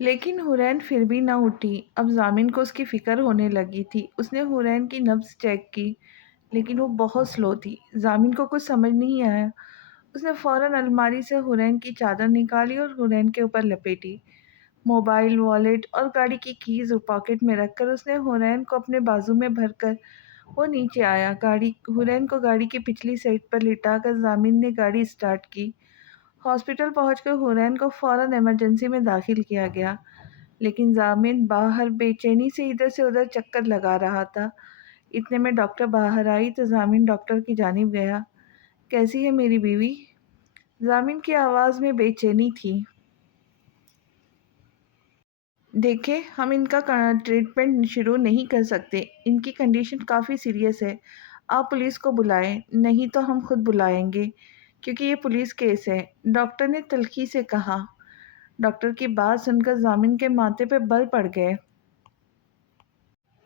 لیکن حورین پھر بھی نہ اٹھی۔ اب ضامن کو اس کی فکر ہونے لگی تھی۔ اس نے حورین کی نبض چیک کی لیکن وہ بہت سلو تھی۔ ضامن کو کچھ سمجھ نہیں آیا۔ اس نے فوراً الماری سے حورین کی چادر نکالی اور حورین کے اوپر لپیٹی۔ موبائل، والیٹ اور گاڑی کی کیز پاکٹ میں رکھ کر اس نے حورین کو اپنے بازو میں بھر کر وہ نیچے آیا۔ حورین کو گاڑی کی پچھلی سیٹ پر لٹا کر ضامن نے گاڑی اسٹارٹ کی۔ ہاسپٹل پہنچ کر حورین کو فوراً ایمرجنسی میں داخل کیا گیا، لیکن ضامن باہر بے چینی سے ادھر سے ادھر چکر لگا رہا تھا۔ اتنے میں ڈاکٹر باہر آئی تو ضامن ڈاکٹر کی جانب گیا۔ کیسی ہے میری بیوی؟ ضامن کی آواز میں بے چینی تھی۔ دیکھیں، ہم ان کا ٹریٹمنٹ شروع نہیں کر سکتے۔ ان کی کنڈیشن کافی سیریس ہے۔ آپ پولیس کو بلائیں، نہیں تو ہم خود بلائیں گے کیونکہ یہ پولیس کیس ہے، ڈاکٹر نے تلخی سے کہا۔ ڈاکٹر کی بات سن کر ضامن کے ماتھے پہ بل پڑ گئے۔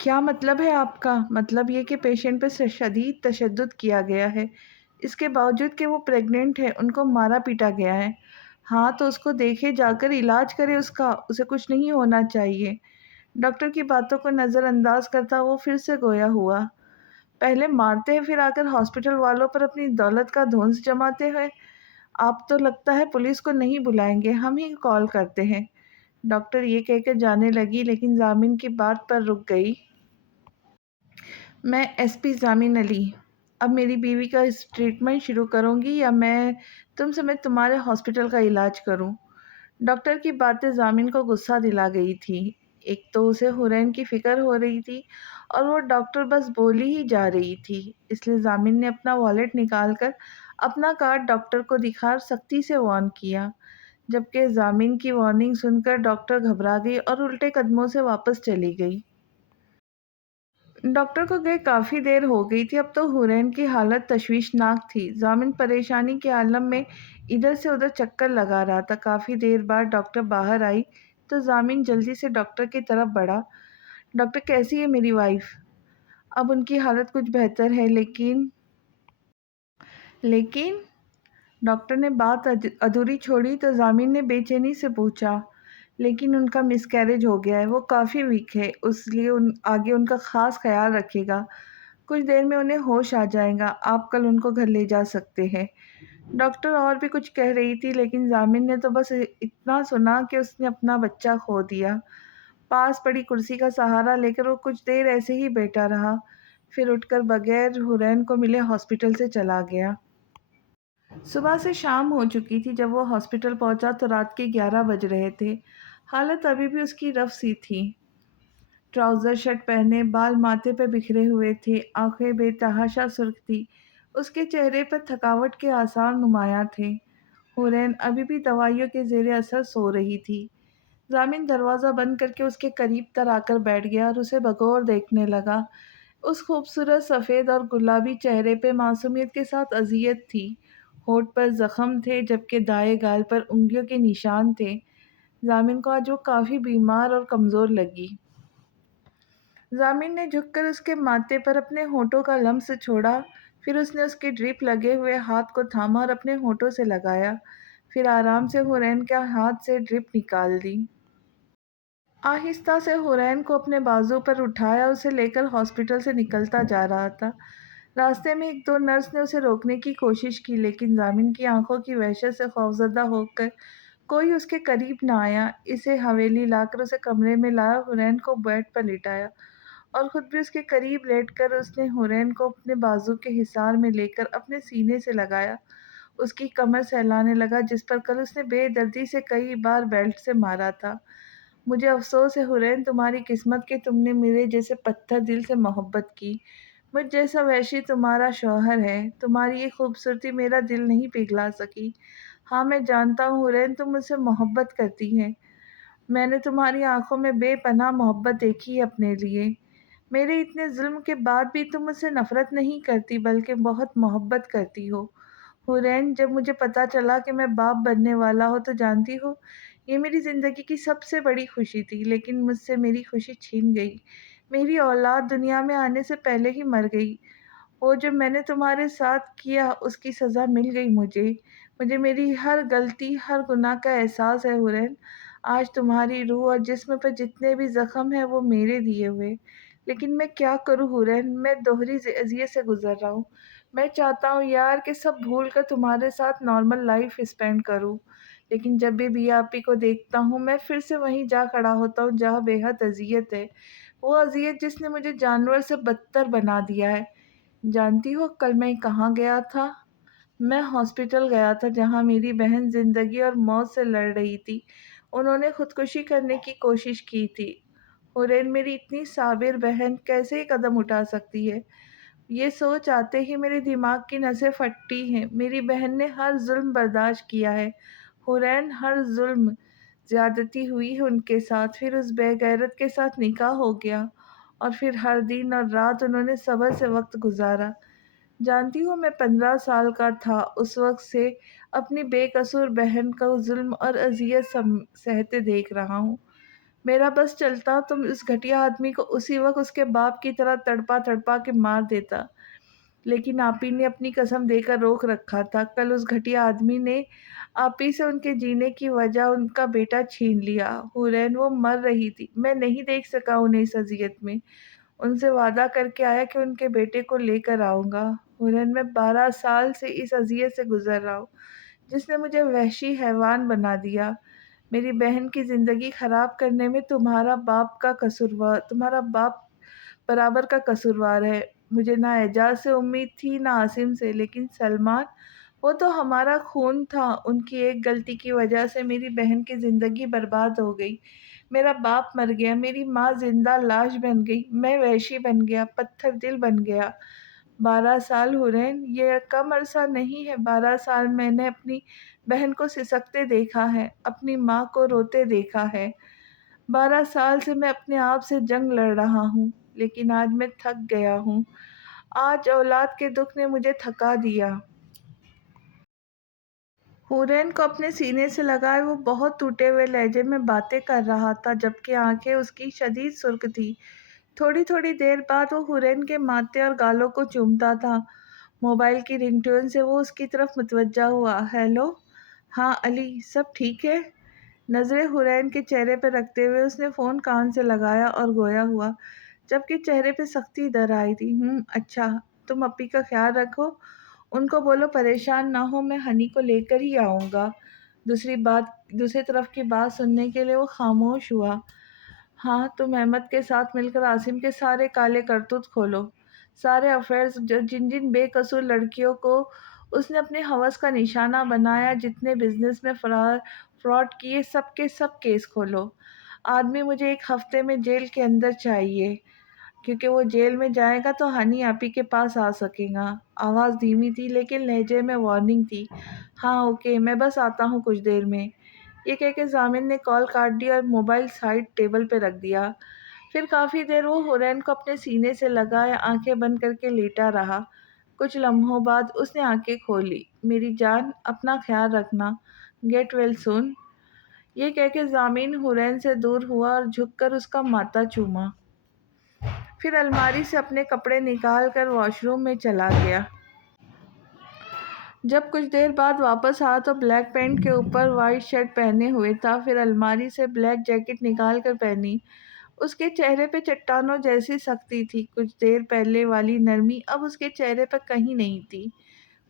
کیا مطلب ہے آپ کا؟ مطلب یہ کہ پیشنٹ پہ شدید تشدد کیا گیا ہے، اس کے باوجود کہ وہ پریگننٹ ہے ان کو مارا پیٹا گیا ہے۔ ہاں تو اس کو دیکھے، جا کر علاج کرے اس کا، اسے کچھ نہیں ہونا چاہیے۔ ڈاکٹر کی باتوں کو نظر انداز کرتا وہ پھر سے گویا ہوا۔ پہلے مارتے ہیں پھر آ کر ہاسپٹل والوں پر اپنی دولت کا دھونس جماتے ہوئے۔ آپ تو لگتا ہے پولیس کو نہیں بلائیں گے، ہم ہی کال کرتے ہیں۔ ڈاکٹر یہ کہہ کر جانے لگی لیکن ضامن کی بات پر رک گئی۔ میں ایس پی ضامن علی، اب میری بیوی کا اس ٹریٹمنٹ شروع کروں گی یا میں تم سمیت تمہارے ہاسپٹل کا علاج کروں؟ ڈاکٹر کی باتیں ضامن کو غصہ دلا گئی تھی۔ ایک تو اسے حورین کی فکر ہو رہی تھی اور وہ ڈاکٹر بس بولی ہی جا رہی تھی، اس لیے ضامن نے اپنا والیٹ نکال کر اپنا کارڈ ڈاکٹر کو دکھا سختی سے وارن کیا، جبکہ ضامن کی وارننگ سن کر ڈاکٹر گھبرا گئی اور الٹے قدموں سے واپس چلی گئی۔ ڈاکٹر کو گئے کافی دیر ہو گئی تھی۔ اب تو حورین کی حالت تشویشناک تھی۔ ضامن پریشانی کے عالم میں ادھر سے ادھر چکر لگا رہا تھا۔ کافی دیر بعد ڈاکٹر باہر آئی تو ضامن جلدی سے ڈاکٹر کی طرف بڑھا۔ ڈاکٹر کیسی ہے میری وائف؟ اب ان کی حالت کچھ بہتر ہے لیکن ڈاکٹر نے بات ادھوری چھوڑی تو ضامن نے بے چینی سے پوچھا۔ لیکن ان کا مس کیریج ہو گیا ہے، وہ کافی ویک ہے، اس لیے آگے ان کا خاص خیال رکھے گا، کچھ دیر میں انہیں ہوش آ جائے گا، آپ کل ان کو گھر لے جا سکتے ہیں۔ ڈاکٹر اور بھی کچھ کہہ رہی تھی لیکن ضامن نے تو بس اتنا سنا کہ اس نے اپنا بچہ کھو دیا۔ پاس پڑی کرسی کا سہارا لے کر وہ کچھ دیر ایسے ہی بیٹھا رہا، پھر اٹھ کر بغیر حورین کو ملے ہاسپٹل سے چلا گیا۔ صبح سے شام ہو چکی تھی جب وہ ہاسپٹل پہنچا تو رات کے 11 بج رہے تھے۔ حالت ابھی بھی اس کی رف سی تھی۔ ٹراؤزر شرٹ پہنے، بال ماتھے پہ بکھرے ہوئے تھے، آنکھیں بے تحاشا سرخ تھی، اس کے چہرے پر تھکاوٹ کے آثار نمایاں تھے۔ حورین ابھی بھی دوائیوں کے زیر اثر سو رہی تھی۔ ضامن دروازہ بند کر کے اس کے قریب تر آ کر بیٹھ گیا اور اسے بغور دیکھنے لگا۔ اس خوبصورت سفید اور گلابی چہرے پہ معصومیت کے ساتھ اذیت تھی، ہونٹ پر زخم تھے جبکہ دائیں گال پر انگلیوں کے نشان تھے۔ ضامن کو آج وہ کافی بیمار اور کمزور لگی۔ ضامن نے جھک کر اس کے ماتھے پر اپنے ہونٹوں کا لمس چھوڑا، پھر اس نے اس کے ڈرپ لگے ہوئے ہاتھ کو تھاما اور اپنے ہونٹوں سے لگایا، پھر آرام سے حورین کے ہاتھ سے ڈرپ نکال دی۔ آہستہ سے حورین کو اپنے بازو پر اٹھایا، اسے لے کر ہاسپٹل سے نکلتا جا رہا تھا۔ راستے میں ایک دو نرس نے اسے روکنے کی کوشش کی لیکن ضامن کی آنکھوں کی وحشت سے خوفزدہ ہو کر کوئی اس کے قریب نہ آیا۔ اسے حویلی لا کر اسے کمرے میں لایا، حورین کو بیڈ پر لٹایا اور خود بھی اس کے قریب لیٹ کر اس نے حورین کو اپنے بازو کے حصار میں لے کر اپنے سینے سے لگایا، اس کی کمر سہلانے لگا جس پر کل اس نے بے دردی سے کئی بار بیلٹ سے مارا تھا۔ مجھے افسوس ہے حورین، تمہاری قسمت کہ تم نے میرے جیسے پتھر دل سے محبت کی، مجھ جیسا وحشی تمہارا شوہر ہے، تمہاری یہ خوبصورتی میرا دل نہیں پگھلا سکی۔ ہاں میں جانتا ہوں حورین تم مجھ سے محبت کرتی ہیں، میں نے تمہاری آنکھوں میں بے پناہ محبت دیکھی ہے اپنے لیے۔ میرے اتنے ظلم کے بعد بھی تم مجھ سے نفرت نہیں کرتی بلکہ بہت محبت کرتی ہو۔ حورین، جب مجھے پتا چلا کہ میں باپ بننے والا ہوں تو جانتی ہو یہ میری زندگی کی سب سے بڑی خوشی تھی، لیکن مجھ سے میری خوشی چھین گئی، میری اولاد دنیا میں آنے سے پہلے ہی مر گئی۔ وہ جو میں نے تمہارے ساتھ کیا اس کی سزا مل گئی مجھے میری ہر غلطی، ہر گناہ کا احساس ہے حورین۔ آج تمہاری روح اور جسم پر جتنے بھی زخم ہیں وہ میرے دیے ہوئے۔ لیکن میں کیا کروں حورین، میں دوہری اذیت سے گزر رہا ہوں۔ میں چاہتا ہوں یار کہ سب بھول کر تمہارے ساتھ نارمل لائف اسپینڈ کروں، لیکن جب بھی بیا آپی کو دیکھتا ہوں میں پھر سے وہیں جا کھڑا ہوتا ہوں جہاں بے حد اذیت ہے، وہ اذیت جس نے مجھے جانور سے بدتر بنا دیا ہے۔ جانتی ہو کل میں کہاں گیا تھا؟ میں ہاسپٹل گیا تھا جہاں میری بہن زندگی اور موت سے لڑ رہی تھی۔ انہوں نے خودکشی کرنے کی کوشش کی تھی۔ حورین، میری اتنی صابر بہن کیسے یہ قدم اٹھا سکتی ہے؟ یہ سوچ آتے ہی میرے دماغ کی نسیں پھٹتی ہیں۔ میری بہن نے ہر ظلم برداشت کیا ہے حورین، ہر ظلم، زیادتی ہوئی ہے ان کے ساتھ، پھر اس بے غیرت کے ساتھ نکاح ہو گیا، اور پھر ہر دن اور رات انہوں نے صبر سے وقت گزارا۔ جانتی ہوں میں 15 سال کا تھا اس وقت سے اپنی بے قصور بہن کا ظلم اور اذیت سہتے دیکھ رہا ہوں۔ میرا بس چلتا تو اس گھٹیا آدمی کو اسی وقت اس کے باپ کی طرح تڑپا تڑپا کے مار دیتا، لیکن آپی نے اپنی قسم دے کر روک رکھا تھا۔ کل اس گھٹیا آدمی نے آپی سے ان کے جینے کی وجہ ان کا بیٹا چھین لیا۔ حورین، وہ مر رہی تھی، میں نہیں دیکھ سکا انہیں اس اذیت میں۔ ان سے وعدہ کر کے آیا کہ ان کے بیٹے کو لے کر آؤں گا۔ حورین، میں 12 سال سے اس اذیت سے گزر رہا ہوں جس نے مجھے وحشی حیوان بنا دیا۔ میری بہن کی زندگی خراب کرنے میں تمہارا باپ برابر کا قصوروار ہے۔ مجھے نہ اعجاز سے امید تھی نہ عاصم سے، لیکن سلمان، وہ تو ہمارا خون تھا، ان کی ایک غلطی کی وجہ سے میری بہن کی زندگی برباد ہو گئی۔ میرا باپ مر گیا، میری ماں زندہ لاش بن گئی، میں وحشی بن گیا، پتھر دل بن گیا۔ 12 سال حورین، یہ کم عرصہ نہیں ہے۔ 12 سال میں نے اپنی بہن کو سسکتے دیکھا ہے، اپنی ماں کو روتے دیکھا ہے۔ 12 سال سے میں اپنے آپ سے جنگ لڑ رہا ہوں، لیکن آج میں تھک گیا ہوں۔ آج اولاد کے دکھ نے مجھے تھکا دیا۔ حورین کو اپنے سینے سے لگائے وہ بہت ٹوٹے ہوئے لہجے میں باتیں کر رہا تھا، جبکہ آنکھیں اس کی شدید سرخ تھی۔ تھوڑی تھوڑی دیر بعد وہ حورین کے ماتھے اور گالوں کو چومتا تھا۔ موبائل کی رنگ ٹون سے وہ اس کی طرف متوجہ ہوا۔ ہیلو، ہاں علی، سب ٹھیک ہے؟ نظریں حورین کے چہرے پہ رکھتے ہوئے اس نے فون کان سے لگایا اور گویا ہوا، جبکہ چہرے پہ سختی در آئی تھی۔ اچھا، تم اپی کا خیال رکھو، ان کو بولو پریشان نہ ہو، میں ہنی کو لے کر ہی آؤں گا۔ دوسری طرف کی بات سننے کے لیے وہ خاموش ہوا۔ ہاں، تم احمد کے ساتھ مل کر عاصم کے سارے کالے کرتوت کھولو، سارے افیئرز، جن جن بے قصور لڑکیوں کو اس نے اپنے ہوس کا نشانہ بنایا، جتنے بزنس میں فراڈ کیے، سب کے سب کیس کھولو۔ آدمی مجھے 1 ہفتے میں جیل کے اندر چاہیے، کیونکہ وہ جیل میں جائے گا تو ہنی آپی کے پاس آ سکے گا۔ آواز دھیمی تھی لیکن لہجے میں وارننگ تھی۔ ہاں اوکے، میں بس آتا ہوں کچھ دیر میں۔ یہ کہہ کے ضامن نے کال کاٹ دی اور موبائل سائیڈ ٹیبل پہ رکھ دیا۔ پھر کافی دیر وہ حورین کو اپنے سینے سے لگائے آنکھیں بند کر کے لیٹا رہا۔ کچھ لمحوں بعد اس نے آنکھیں کھولی۔ میری جان، اپنا خیال رکھنا، گیٹ ویل سون۔ یہ کہہ کے ضامن حورین سے دور ہوا اور جھک کر اس کا ماتھا چوما، پھر الماری سے اپنے کپڑے نکال کر واش روم میں چلا گیا۔ جب کچھ دیر بعد واپس آیا تو بلیک پینٹ کے اوپر وائٹ شرٹ پہنے ہوئے تھا، پھر الماری سے بلیک جیکٹ نکال کر پہنی۔ اس کے چہرے پہ چٹانوں جیسی سختی تھی، کچھ دیر پہلے والی نرمی اب اس کے چہرے پر کہیں نہیں تھی۔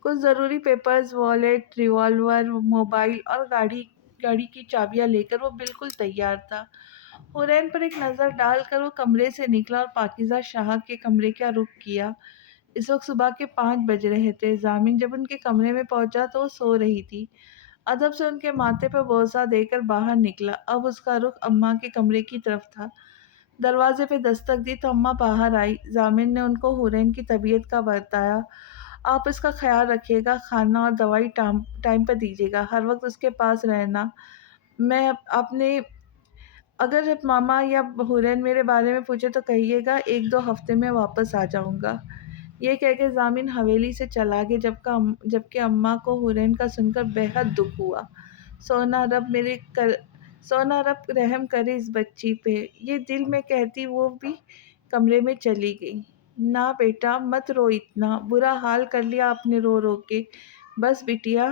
کچھ ضروری پیپرز، والیٹ، ریوالور، موبائل اور گاڑی کی چابیاں لے کر وہ بالکل تیار تھا۔ حورین پر ایک نظر ڈال کر وہ کمرے سے نکلا اور پاکیزہ شاہ کے کمرے کا رخ کیا۔ اس وقت صبح کے 5 بج رہے تھے۔ ضامن جب ان کے کمرے میں پہنچا تو وہ سو رہی تھی۔ ادب سے ان کے ماتھے پہ بوسہ دے کر باہر نکلا۔ اب اس کا رخ اماں کے کمرے کی طرف تھا۔ دروازے پہ دستک دی تو اماں باہر آئی۔ ضامن نے ان کو حورین کی طبیعت کا بتایا۔ آپ اس کا خیال رکھیے گا، کھانا اور دوائی ٹائم پر دیجیے گا، ہر وقت اس کے پاس رہنا۔ اگر ماما یا حورین میرے بارے میں پوچھے تو کہیے گا 1-2 ہفتے میں واپس آ جاؤں گا۔ یہ کہہ کے ضامن حویلی سے چلا گیا، جبکہ اماں کو حورین کا سن کر بے حد دکھ ہوا۔ سونا رب رحم کرے اس بچی پہ، یہ دل میں کہتی وہ بھی کمرے میں چلی گئی۔ نہ بیٹا، مت رو اتنا، برا حال کر لیا آپ نے رو رو کے۔ بس بٹیا،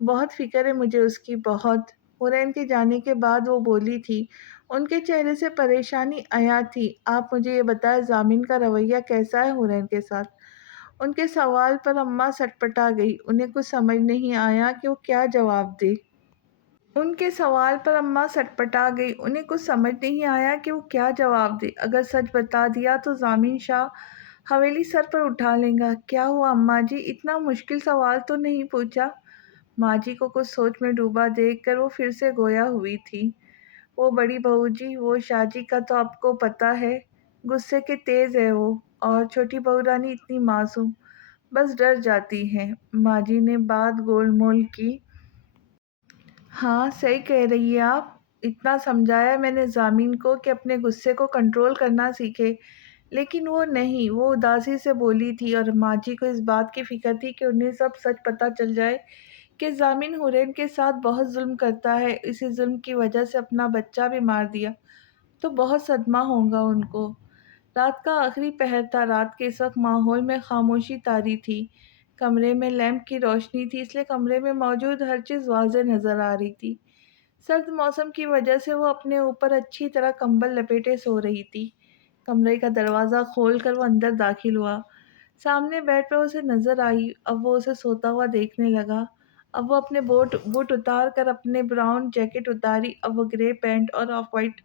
بہت فکر ہے مجھے اس کی، بہت۔ حورین کے جانے کے بعد وہ بولی تھی۔ ان کے چہرے سے پریشانی عیاں تھی۔ آپ مجھے یہ بتائیں ضامن کا رویہ کیسا ہے حورین کے ساتھ؟ ان کے سوال پر اماں سٹپٹا گئی۔ انہیں کچھ سمجھ نہیں آیا کہ وہ کیا جواب دے۔ ان کے سوال پر اماں سٹپٹا گئی۔ انہیں کچھ سمجھ نہیں آیا کہ وہ کیا جواب دے۔ اگر سچ بتا دیا تو ضامن شاہ حویلی سر پر اٹھا لے گا۔ کیا ہوا اماں جی؟ اتنا مشکل سوال تو نہیں پوچھا۔ ماں جی کو کچھ سوچ میں ڈوبا دیکھ کر وہ پھر سے گویا ہوئی تھی۔ وہ بڑی بہو جی، وہ شاہ جی کا تو آپ کو پتہ ہے، غصے کے تیز ہے وہ، اور چھوٹی بہو رانی اتنی معصوم، بس ڈر جاتی ہے۔ ماں جی نے بات گول مول کی۔ ہاں صحیح کہہ رہی ہیں آپ۔ اتنا سمجھایا میں نے ضامن کو کہ اپنے غصے کو کنٹرول کرنا سیکھے، لیکن وہ نہیں، وہ اداسی سے بولی تھی، اور ماں جی کو اس بات کی فکر تھی کہ انہیں سب سچ پتہ چل جائے کہ ضامن حورین کے ساتھ بہت ظلم کرتا ہے، اسی ظلم کی وجہ سے اپنا بچہ بھی مار دیا، تو بہت صدمہ ہوگا ان کو۔ رات کا آخری پہر تھا۔ رات کے اس وقت ماحول میں خاموشی طاری تھی۔ کمرے میں لیمپ کی روشنی تھی، اس لیے کمرے میں موجود ہر چیز واضح نظر آ رہی تھی۔ سرد موسم کی وجہ سے وہ اپنے اوپر اچھی طرح کمبل لپیٹے سو رہی تھی۔ کمرے کا دروازہ کھول کر وہ اندر داخل ہوا۔ سامنے بیڈ پر اسے نظر آئی۔ اب وہ اسے سوتا ہوا دیکھنے لگا۔ اب وہ اپنے بوٹ اتار کر اپنے براؤن جیکٹ اتاری۔ اب وہ گرے پینٹ اور آف وائٹ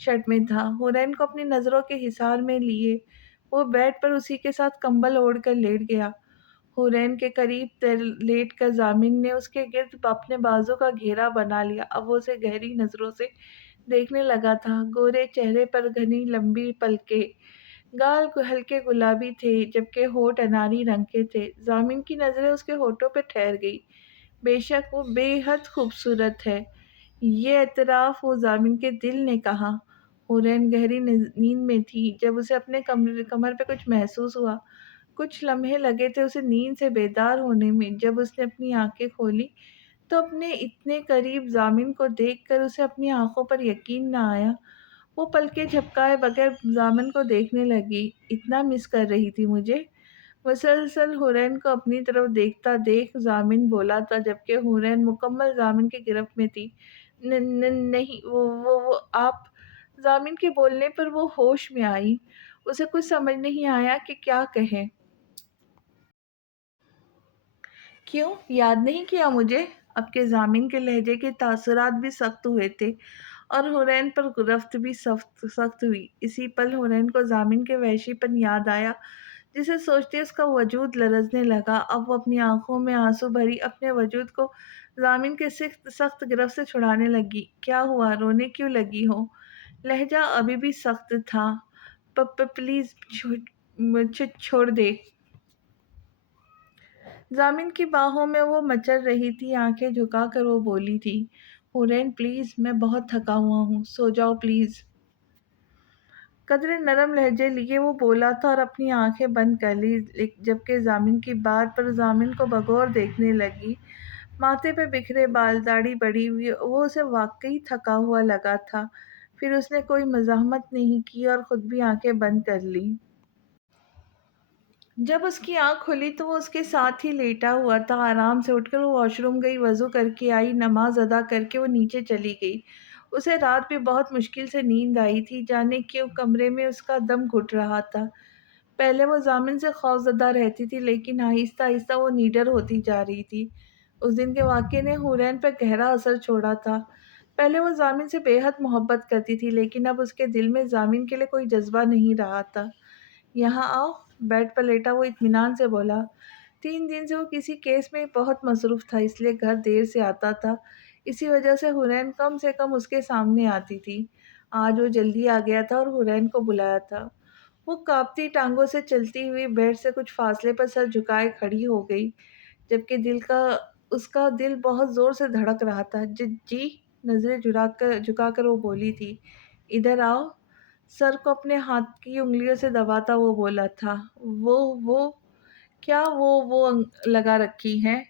شرٹ میں تھا۔ حورین کو اپنی نظروں کے حصار میں لیے وہ بیڈ پر اسی کے ساتھ کمبل اوڑھ کر لیٹ گیا۔ حورین کے قریب لیٹ کر ضامن نے اس کے گرد اپنے بازو کا گھیرا بنا لیا۔ اب وہ اسے گہری نظروں سے دیکھنے لگا تھا۔ گورے چہرے پر گھنی لمبی پلکیں، گال ہلکے گلابی تھے جبکہ ہونٹ اناری رنگ کے تھے۔ ضامن کی نظریں اس کے ہونٹوں پہ ٹھہر گئی۔ بے شک وہ بے حد خوبصورت ہے، یہ اعتراف وہ ضامن کے دل نے کہا۔ حورین گہری نیند میں تھی جب اسے اپنے کمر پہ کچھ محسوس ہوا۔ کچھ لمحے لگے تھے اسے نیند سے بیدار ہونے میں۔ جب اس نے اپنی آنکھیں کھولی تو اپنے اتنے قریب ضامن کو دیکھ کر اسے اپنی آنکھوں پر یقین نہ آیا۔ وہ پلکیں جھپکائے بغیر ضامن کو دیکھنے لگی۔ اتنا مس کر رہی تھی مجھے؟ مسلسل حورین کو اپنی طرف دیکھتا دیکھ ضامن بولا تھا جبکہ حورین مکمل ضامن کی گرفت میں تھی۔ نہیں وہ آپ۔ ضامن کے بولنے پر وہ ہوش میں آئی۔ اسے کچھ سمجھ نہیں آیا کہ کیا کہے۔ کیوں یاد نہیں کیا مجھے؟ اب کے ضامن کے لہجے کے تاثرات بھی سخت ہوئے تھے اور حورین پر گرفت بھی سخت ہوئی۔ اسی پل حورین کو ضامن کے وحشی پن یاد آیا جسے سوچتے اس کا وجود لرزنے لگا۔ اب وہ اپنی آنکھوں میں آنسو بھری اپنے وجود کو ضامن کے سخت گرفت سے چھڑانے لگی۔ کیا ہوا؟ رونے کیوں لگی ہو؟ لہجہ ابھی بھی سخت تھا۔ پلیز چھوڑ دے۔ ضامن کی باہوں میں وہ مچل رہی تھی۔ آنکھیں جھکا کر وہ بولی تھی، حورین پلیز، میں بہت تھکا ہوا ہوں، سو جاؤ پلیز۔ قدرے نرم لہجے لیے وہ بولا تھا اور اپنی آنکھیں بند کر لی جبکہ ضامن کی بات پر ضامن کو بغور دیکھنے لگی۔ ماتھے پہ بکھرے بال، داڑھی بڑھی ہوئی، وہ اسے واقعی تھکا ہوا لگا تھا۔ پھر اس نے کوئی مزاحمت نہیں کی اور خود بھی آنکھیں بند کر لی۔ جب اس کی آنکھ کھلی تو وہ اس کے ساتھ ہی لیٹا ہوا تھا۔ آرام سے اٹھ کر وہ واش روم گئی، وضو کر کے آئی، نماز ادا کر کے وہ نیچے چلی گئی۔ اسے رات بھی بہت مشکل سے نیند آئی تھی، جانے کیوں کمرے میں اس کا دم گھٹ رہا تھا۔ پہلے وہ ضامن سے خوف زدہ رہتی تھی لیکن آہستہ آہستہ وہ نڈر ہوتی جا رہی تھی۔ اس دن کے واقعے نے حورین پر گہرا اثر چھوڑا تھا۔ پہلے وہ ضامن سے بے حد محبت کرتی تھی لیکن اب اس کے دل میں ضامن کے لیے کوئی جذبہ نہیں رہا تھا۔ یہاں آؤ۔ بیڈ پر لیٹا وہ اطمینان سے بولا۔ 3 دن سے وہ کسی کیس میں بہت مصروف تھا، اس لیے گھر دیر سے آتا تھا۔ اسی وجہ سے حورین کم سے کم اس کے سامنے آتی تھی۔ آج وہ جلدی آ گیا تھا اور حورین کو بلایا تھا۔ وہ کانپتی ٹانگوں سے چلتی ہوئی بیڈ سے کچھ فاصلے پر سر جھکائے کھڑی ہو گئی جبکہ اس کا دل بہت زور سے دھڑک رہا تھا۔ جی؟ نظریں جھکا کر وہ بولی تھی۔ ادھر آؤ۔ سر کو اپنے ہاتھ کی انگلیوں سے دباتا وہ بولا تھا۔ وہ کیا وہ لگا رکھی ہے؟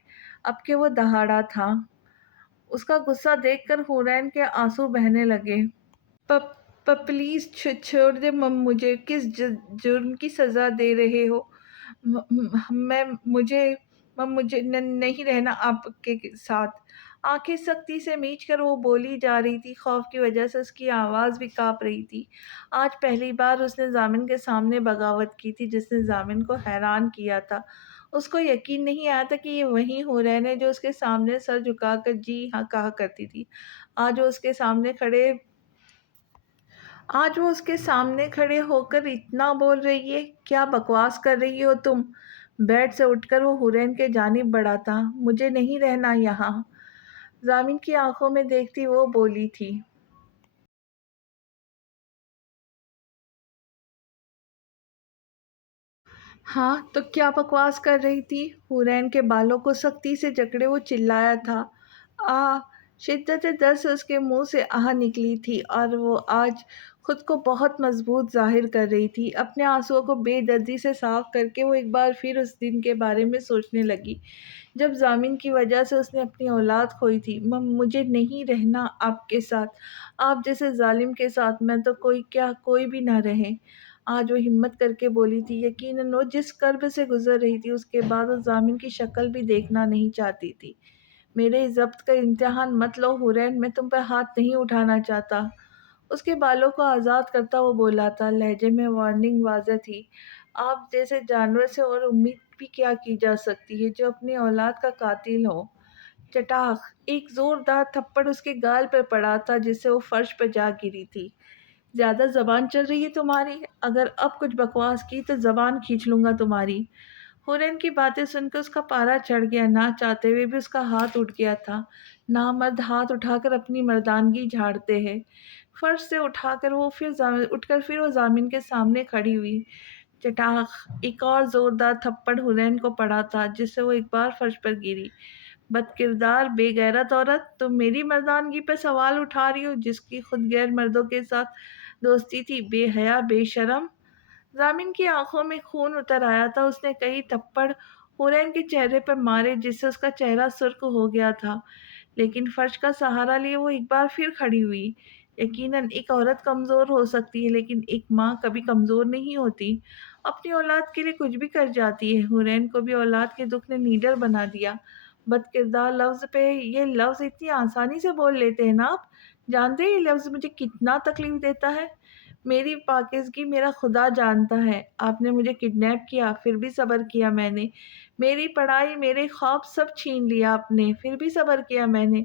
اب کہ وہ دہاڑا تھا۔ اس کا غصہ دیکھ کر حورین کے آنسو بہنے لگے۔ پلیز چھوڑ دے مجھے، کس جرم کی سزا دے رہے ہو؟ مجھے نہیں رہنا آپ کے ساتھ۔ آنکھیں سختی سے میچ کر وہ بولی جا رہی تھی، خوف کی وجہ سے اس کی آواز بھی کانپ رہی تھی۔ آج پہلی بار اس نے ضامن کے سامنے بغاوت کی تھی جس نے ضامن کو حیران کیا تھا۔ اس کو یقین نہیں آیا تھا کہ یہ وہی حورین ہے جو اس کے سامنے سر جھکا کر جی ہاں کہا کرتی تھی۔ آج وہ اس کے سامنے کھڑے آج وہ اس کے سامنے کھڑے ہو کر اتنا بول رہی ہے۔ کیا بکواس کر رہی ہو تم؟ بیڈ سے اٹھ کر وہ حورین کے جانب بڑھا تھا۔ مجھے نہیں رہنا یہاں، ضامن کی آنکھوں میں دیکھتی وہ بولی تھی۔ ہاں تو کیا بکواس کر رہی تھی؟ حورین کے بالوں کو سختی سے جکڑے وہ چلایا تھا۔ آہ! شدت درد سے اس کے منہ سے آہ نکلی تھی اور وہ آج خود کو بہت مضبوط ظاہر کر رہی تھی۔ اپنے آنسوؤں کو بے دردی سے صاف کر کے وہ ایک بار پھر اس دن کے بارے میں سوچنے لگی جب ضامن کی وجہ سے اس نے اپنی اولاد کھوئی تھی۔ مجھے نہیں رہنا آپ کے ساتھ، آپ جیسے ظالم کے ساتھ میں تو کوئی بھی نہ رہے۔ آج وہ ہمت کر کے بولی تھی۔ یقیناً وہ جس کرب سے گزر رہی تھی اس کے بعد اس ضامن کی شکل بھی دیکھنا نہیں چاہتی تھی۔ میرے ضبط کا امتحان مت لو حورین، میں تم پہ ہاتھ نہیں اٹھانا چاہتا۔ اس کے بالوں کو آزاد کرتا وہ بولا تھا، لہجے میں وارننگ واضح تھی۔ آپ جیسے جانور سے اور امید بھی کیا کی جا سکتی ہے جو اپنی اولاد کا قاتل ہو۔ چٹاخ! ایک زوردار تھپڑ اس کے گال پر پڑا تھا جس سے وہ فرش پر جا گری تھی۔ زیادہ زبان چل رہی ہے تمہاری، اگر اب کچھ بکواس کی تو زبان کھینچ لوں گا تمہاری۔ ہورین کی باتیں سن کر اس کا پارا چڑھ گیا، نہ چاہتے ہوئے بھی اس کا ہاتھ اٹھ گیا تھا۔ نامرد ہاتھ اٹھا کر اپنی مردانگی جھاڑتے ہیں۔ فرش سے اٹھ کر پھر وہ ضامن کے سامنے کھڑی ہوئی۔ چٹاخ! ایک اور زوردار تھپڑ ہورین کو پڑا تھا جس سے وہ ایک بار فرش پر گری۔ بد کردار، بے غیرت عورت! تم میری مردانگی پہ سوال اٹھا رہی ہو جس کی خود غیر مردوں کے ساتھ دوستی تھی، بے حیا، بے شرم! ضامن کی آنکھوں میں خون اتر آیا تھا۔ اس نے کئی تھپڑ حورین کے چہرے پر مارے جس سے اس کا چہرہ سرخ ہو گیا تھا، لیکن فرش کا سہارا لیے وہ ایک بار پھر کھڑی ہوئی۔ یقیناً ایک عورت کمزور ہو سکتی ہے لیکن ایک ماں کبھی کمزور نہیں ہوتی، اپنی اولاد کے لیے کچھ بھی کر جاتی ہے۔ حورین کو بھی اولاد کے دکھ نے نیڈر بنا دیا۔ بد کردار لفظ پہ یہ لفظ اتنی آسانی سے بول لیتے ہیں نا آپ؟ جانتے ہیں یہ لفظ مجھے کتنا تکلیف دیتا ہے؟ میری پاکیزگی میرا خدا جانتا ہے۔ آپ نے مجھے کڈنیپ کیا پھر بھی صبر کیا میں نے۔ میری پڑھائی، میرے خواب سب چھین لیا آپ نے، پھر بھی صبر کیا میں نے۔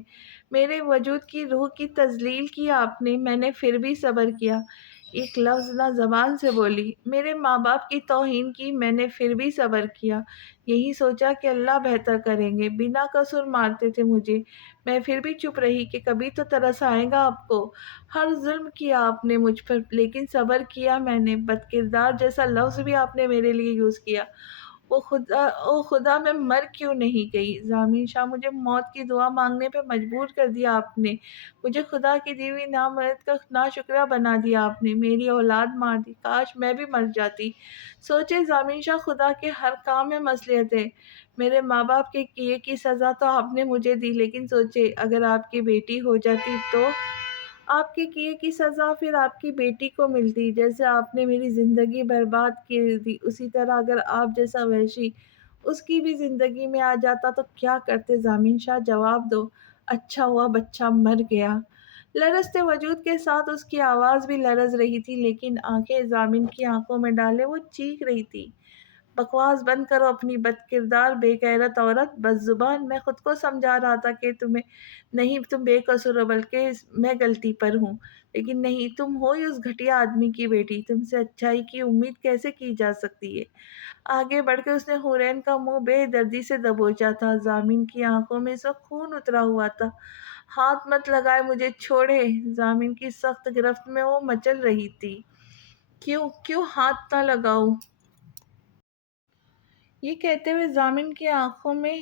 میرے وجود کی روح کی تذلیل کی آپ نے، میں نے پھر بھی صبر کیا۔ ایک لفظ نہ زبان سے بولی۔ میرے ماں باپ کی توہین کی، میں نے پھر بھی صبر کیا۔ یہی سوچا کہ اللہ بہتر کریں گے، بنا قصور مارتے تھے مجھے، میں پھر بھی چپ رہی کہ کبھی تو ترس آئے گا آپ کو۔ ہر ظلم کیا آپ نے مجھ پر لیکن صبر کیا میں نے۔ بد کردار جیسا لفظ بھی آپ نے میرے لیے یوز کیا۔ او خدا میں مر کیوں نہیں گئی؟ ضامن شاہ، مجھے موت کی دعا مانگنے پہ مجبور کر دیا آپ نے، مجھے خدا کی دی ہوئی نامرد کا ناشکرہ بنا دیا آپ نے، میری اولاد مار دی، کاش میں بھی مر جاتی۔ سوچے ضامن شاہ، خدا کے ہر کام میں مصلحت ہے۔ میرے ماں باپ کے کیے کی سزا تو آپ نے مجھے دی، لیکن سوچے اگر آپ کی بیٹی ہو جاتی تو؟ آپ کے کیے کی سزا پھر آپ کی بیٹی کو ملتی۔ جیسے آپ نے میری زندگی برباد کی دی، اسی طرح اگر آپ جیسا وحشی اس کی بھی زندگی میں آ جاتا تو کیا کرتے؟ ضامن شاہ جواب دو۔ اچھا ہوا بچہ مر گیا۔ لرزتے وجود کے ساتھ اس کی آواز بھی لرز رہی تھی، لیکن آنکھیں ضامن کی آنکھوں میں ڈالے وہ چیخ رہی تھی۔ بکواس بند کرو اپنی بد کردار بے غیرت عورت، بد زبان! میں خود کو سمجھا رہا تھا کہ تم بے قصور ہو، بلکہ میں غلطی پر ہوں، لیکن نہیں، تم ہو ہی اس گھٹیا آدمی کی بیٹی، تم سے اچھائی کی امید کیسے کی جا سکتی ہے؟ آگے بڑھ کے اس نے حورین کا منہ بے دردی سے دبوچا تھا۔ ضامن کی آنکھوں میں اس وقت خون اترا ہوا تھا۔ ہاتھ مت لگائے مجھے، چھوڑے! ضامن کی سخت گرفت میں وہ مچل رہی تھی۔ کیوں ہاتھ نہ لگاؤ؟ یہ کہتے ہوئے ضامن کی آنکھوں میں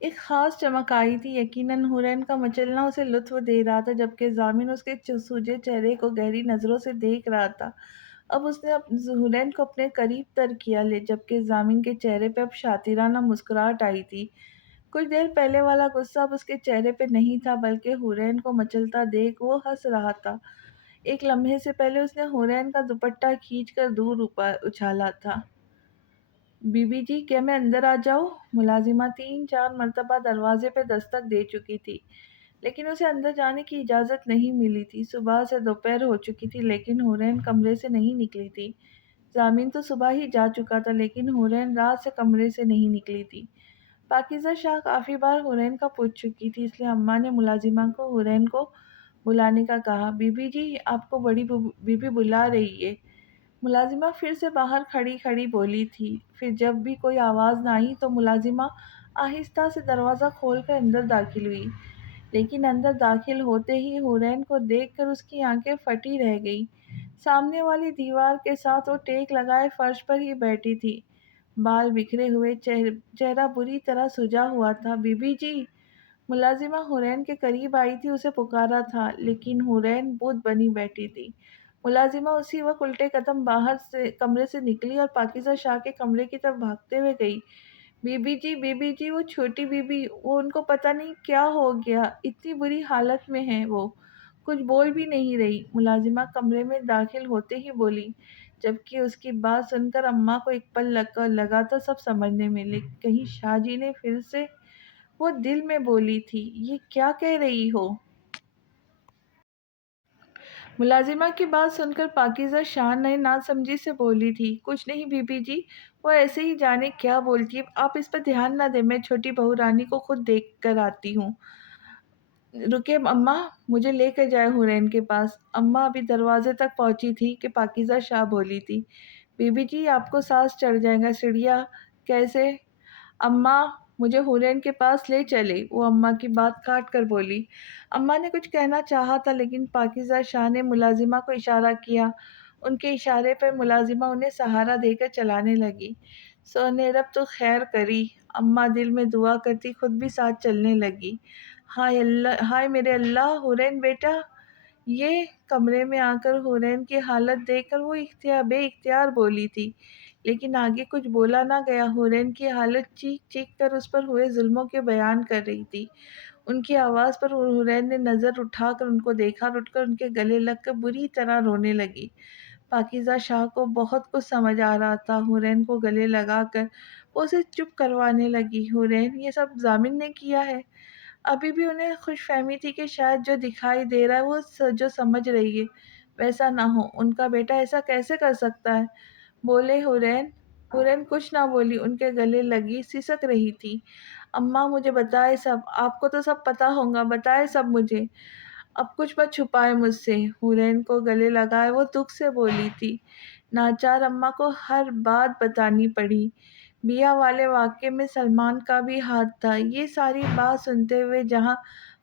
ایک خاص چمک آئی تھی۔ یقیناً حورین کا مچلنا اسے لطف دے رہا تھا، جبکہ ضامن اس کے سوجے چہرے کو گہری نظروں سے دیکھ رہا تھا۔ اب اس نے حورین کو اپنے قریب تر کیا جبکہ ضامن کے چہرے پہ اب شاطرانہ مسکراہٹ آئی تھی۔ کچھ دیر پہلے والا غصہ اب اس کے چہرے پہ نہیں تھا، بلکہ حورین کو مچلتا دیکھ وہ ہنس رہا تھا۔ ایک لمحے سے پہلے اس نے حورین کا دوپٹہ کھینچ کر دور اچھالا تھا۔ بی بی جی کیا میں اندر آ جاؤں؟ ملازمہ 3-4 مرتبہ دروازے پہ دستک دے چکی تھی لیکن اسے اندر جانے کی اجازت نہیں ملی تھی۔ صبح سے دوپہر ہو چکی تھی لیکن حورین کمرے سے نہیں نکلی تھی۔ ضامن تو صبح ہی جا چکا تھا لیکن حورین رات سے کمرے سے نہیں نکلی تھی۔ پاکیزہ شاہ کافی بار حورین کا پوچھ چکی تھی، اس لیے اماں نے ملازمہ کو حورین کو بلانے کا کہا۔ بی بی جی آپ کو بڑی بی بی بلا رہی ہے۔ ملازمہ پھر سے باہر کھڑی کھڑی بولی تھی۔ پھر جب بھی کوئی آواز نہ آئی تو ملازمہ آہستہ سے دروازہ کھول کر اندر داخل ہوئی، لیکن اندر داخل ہوتے ہی حورین کو دیکھ کر اس کی آنکھیں پھٹی رہ گئیں۔ سامنے والی دیوار کے ساتھ وہ ٹیک لگائے فرش پر ہی بیٹھی تھی، بال بکھرے ہوئے، چہرہ بری طرح سجا ہوا تھا۔ Be B G! ملازمہ حورین کے قریب آئی تھی، اسے پکارا تھا لیکن حورین بت بنی بیٹھی تھی۔ ملازمہ اسی وقت الٹے قدم باہر سے کمرے سے نکلی اور پاکیزہ شاہ کے کمرے کی طرف بھاگتے ہوئے گئی۔ بی بی جی وہ چھوٹی بی بی، وہ ان کو پتہ نہیں کیا ہو گیا، اتنی بری حالت میں ہیں وہ، کچھ بول بھی نہیں رہی۔ ملازمہ کمرے میں داخل ہوتے ہی بولی، جبکہ اس کی بات سن کر اماں کو ایک پل لگا تھا سب سمجھنے میں، لیکن کہیں شاہ جی نے پھر سے وہ دل میں بولی تھی، یہ کیا کہہ رہی ہو؟ ملازمہ کی بات سن کر پاکیزہ شاہ نے ناسمجھی سے بولی تھی، کچھ نہیں بی بی جی، وہ ایسے ہی جانے کیا بولتی ہے، آپ اس پر دھیان نہ دیں، میں چھوٹی بہو رانی کو خود دیکھ کر آتی ہوں۔ رکے اماں، مجھے لے کر جائے حورین کے پاس۔ اماں ابھی دروازے تک پہنچی تھی کہ پاکیزہ شاہ بولی تھی، بی بی جی آپ کو سانس چڑھ جائے گا، سیڑھیاں کیسے؟ اماں مجھے حورین کے پاس لے چلے، وہ اماں کی بات کاٹ کر بولی۔ اماں نے کچھ کہنا چاہا تھا لیکن پاکیزہ شاہ نے ملازمہ کو اشارہ کیا، ان کے اشارے پر ملازمہ انہیں سہارا دے کر چلانے لگی۔ سو نے رب تو خیر کری، اماں دل میں دعا کرتی خود بھی ساتھ چلنے لگی۔ ہائے اللہ، ہائے میرے اللہ، حورین بیٹا! یہ کمرے میں آ کر حورین کی حالت دیکھ کر وہ بے اختیار بولی تھی، لیکن آگے کچھ بولا نہ گیا۔ حورین کی حالت چیخ چیخ کر اس پر ہوئے ظلموں کے بیان کر رہی تھی۔ ان کی آواز پر حورین نے نظر اٹھا کر ان کو دیکھا اور اٹھ کر ان کے گلے لگ کر بری طرح رونے لگی۔ پاکیزہ شاہ کو بہت کچھ سمجھ آ رہا تھا، حورین کو گلے لگا کر وہ اسے چپ کروانے لگی۔ حورین یہ سب ضامن نے کیا ہے؟ ابھی بھی انہیں خوش فہمی تھی کہ شاید جو دکھائی دے رہا ہے وہ جو سمجھ رہی ہے ویسا نہ ہو، ان کا بیٹا ایسا کیسے کر سکتا ہے؟ بولے حورین۔ حورین کچھ نہ بولی، ان کے گلے لگی، سسک رہی تھی۔ اماں مجھے بتائے سب، آپ کو تو سب پتا ہوگا، بتائے سب مجھے، اب کچھ مت چھپائے مجھ سے۔ حورین کو گلے لگائے وہ دکھ سے بولی تھی۔ ناچار اماں کو ہر بات بتانی پڑی۔ بیا والے واقعے میں سلمان کا بھی ہاتھ تھا۔ یہ ساری بات سنتے ہوئے جہاں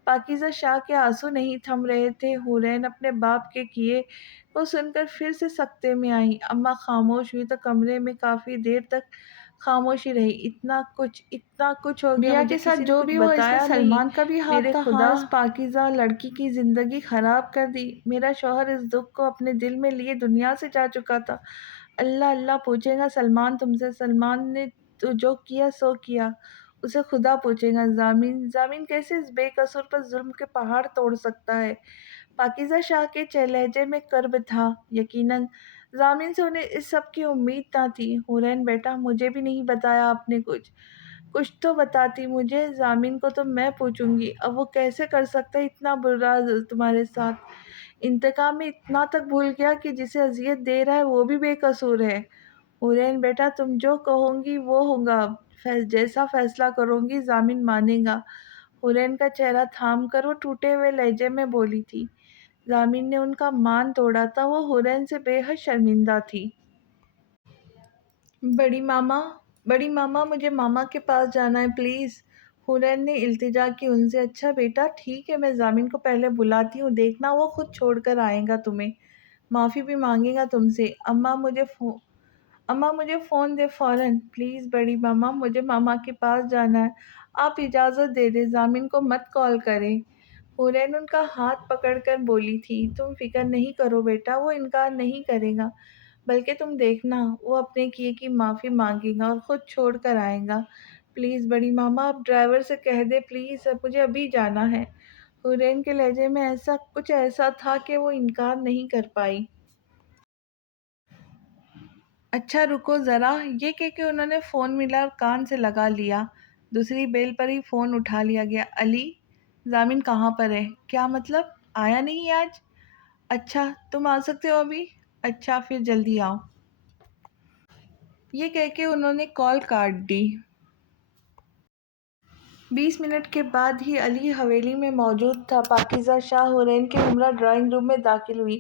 پاکیزہ شاہ کے آنسو نہیں تھم رہے تھے، حورین اپنے باپ کے کیے کو سن کر پھر سے سکتے میں آئیں۔ اماں خاموش ہوئی تو کمرے میں کافی دیر تک خاموشی رہی۔ اتنا کچھ ہو گیا، بیا مجھے کے ساتھ کسی نے جو کچھ بھی ہوا اس میں بتایا نہیں۔ سلمان کا بھی ہاتھ میرے تھا۔ خدا، ہاں اس پاکیزہ لڑکی کی زندگی خراب کر دی۔ میرا شوہر اس دکھ کو اپنے دل میں لیے دنیا سے جا چکا تھا۔ اللہ اللہ پوچھے گا سلمان تم سے، سلمان نے تو جو کیا سو کیا، اسے خدا پوچھے گا۔ ضامن کیسے اس بے قصور پر ظلم کے پہاڑ توڑ سکتا ہے؟ پاکیزہ شاہ کے لہجے میں کرب تھا۔ یقیناً ضامن سے انہیں اس سب کی امید نہ تھی۔ حورین بیٹا مجھے بھی نہیں بتایا آپ نے کچھ تو بتاتی مجھے، ضامن کو تو میں پوچھوں گی، اب وہ کیسے کر سکتا ہے اتنا برا تمہارے ساتھ؟ انتقام میں اتنا تک بھول گیا کہ جسے اذیت دے رہا ہے وہ بھی بے قصور ہے۔ حورین بیٹا تم جو کہو گی وہ ہوگا، جیسا فیصلہ کرو گی ضامن مانے گا۔ حورین کا چہرہ تھام کر وہ ٹوٹے ہوئے لہجے میں بولی تھی، ضامن نے ان کا مان توڑا تھا، وہ حورین سے بے حد شرمندہ تھی۔ بڑی ماما مجھے ماما کے پاس جانا ہے پلیز۔ حورین نے التجا کی ان سے۔ اچھا بیٹا ٹھیک ہے، میں ضامن کو پہلے بلاتی ہوں، دیکھنا وہ خود چھوڑ کر آئے گا تمہیں، معافی بھی مانگے گا تم سے۔ اماں مجھے فون دے فوراً پلیز، بڑی ماما مجھے ماما کے پاس جانا ہے، آپ اجازت دے دیں، ضامن کو مت کال کریں۔ حورین ان کا ہاتھ پکڑ کر بولی تھی، تم فکر نہیں کرو بیٹا، وہ انکار نہیں کرے گا، بلکہ تم دیکھنا وہ اپنے کیے کی معافی مانگے گا اور خود چھوڑ کر آئے گا۔ پلیز بڑی ماما آپ ڈرائیور سے کہہ دیں پلیز، مجھے ابھی جانا ہے۔ حورین کے لہجے میں ایسا تھا کہ وہ انکار نہیں کر پائی۔ اچھا رکو ذرا، یہ کہ انہوں نے فون ملا اور کان سے لگا لیا۔ دوسری بیل پر ہی فون اٹھا لیا گیا۔ علی، ضامن کہاں پر ہے؟ کیا مطلب؟ آیا نہیں آج؟ اچھا تم آ سکتے ہو ابھی؟ اچھا پھر جلدی آؤ۔ یہ کہ انہوں نے کال کاٹ دی۔ 20 منٹ کے بعد ہی علی حویلی میں موجود تھا۔ پاکیزہ شاہ حورین کے ہمراہ ڈرائنگ روم میں داخل ہوئی۔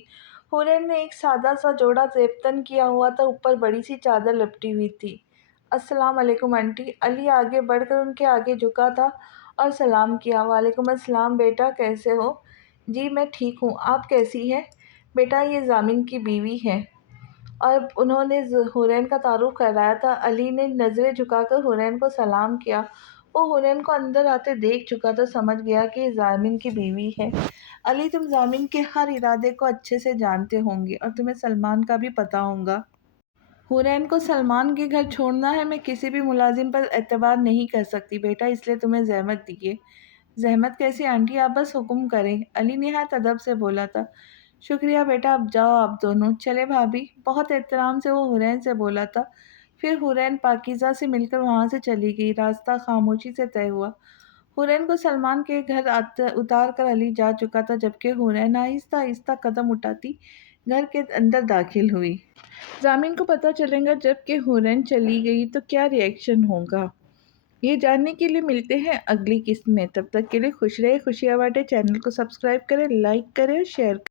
حورین نے ایک سادہ سا جوڑا زیبتن کیا ہوا تھا، اوپر بڑی سی چادر لپٹی ہوئی تھی۔ السلام علیکم آنٹی۔ علی آگے بڑھ کر ان کے آگے جھکا تھا اور سلام کیا۔ وعلیکم السلام بیٹا، کیسے ہو؟ جی میں ٹھیک ہوں، آپ کیسی ہیں؟ بیٹا یہ ضامن کی بیوی ہے۔ اور انہوں نے حورین کا تعارف کرایا تھا۔ علی نے نظریں جھکا کر حورین کو سلام کیا۔ وہ حورین کو اندر آتے دیکھ چکا تو سمجھ گیا کہ یہ ضامن کی بیوی ہے۔ علی تم ضامن کے ہر ارادے کو اچھے سے جانتے ہوں گے اور تمہیں سلمان کا بھی پتہ ہوگا۔ حورین کو سلمان کے گھر چھوڑنا ہے، میں کسی بھی ملازم پر اعتبار نہیں کر سکتی بیٹا، اس لیے تمہیں زحمت دیے۔ زحمت کیسی آنٹی، آپ بس حکم کریں، علی نہایت ادب سے بولا تھا۔ شکریہ بیٹا، اب جاؤ آپ دونوں۔ چلے بھابھی، بہت احترام سے وہ حورین سے بولا تھا۔ پھر حورین پاکیزہ سے مل کر وہاں سے چلی گئی۔ راستہ خاموشی سے طے ہوا۔ حورین کو سلمان کے گھر اتار کر علی جا چکا تھا، جبکہ حورین آہستہ آہستہ قدم اٹھاتی گھر کے اندر داخل ہوئی۔ ضامن کو پتہ چلے گا جب کہ حورین چلی گئی تو کیا ری ایکشن ہوگا، یہ جاننے کے لیے ملتے ہیں اگلی قسط میں۔ تب تک کے لیے خوش رہے، خوشیاں بانٹے۔ چینل کو سبسکرائب کریں، لائک کریں اور شیئر کریں۔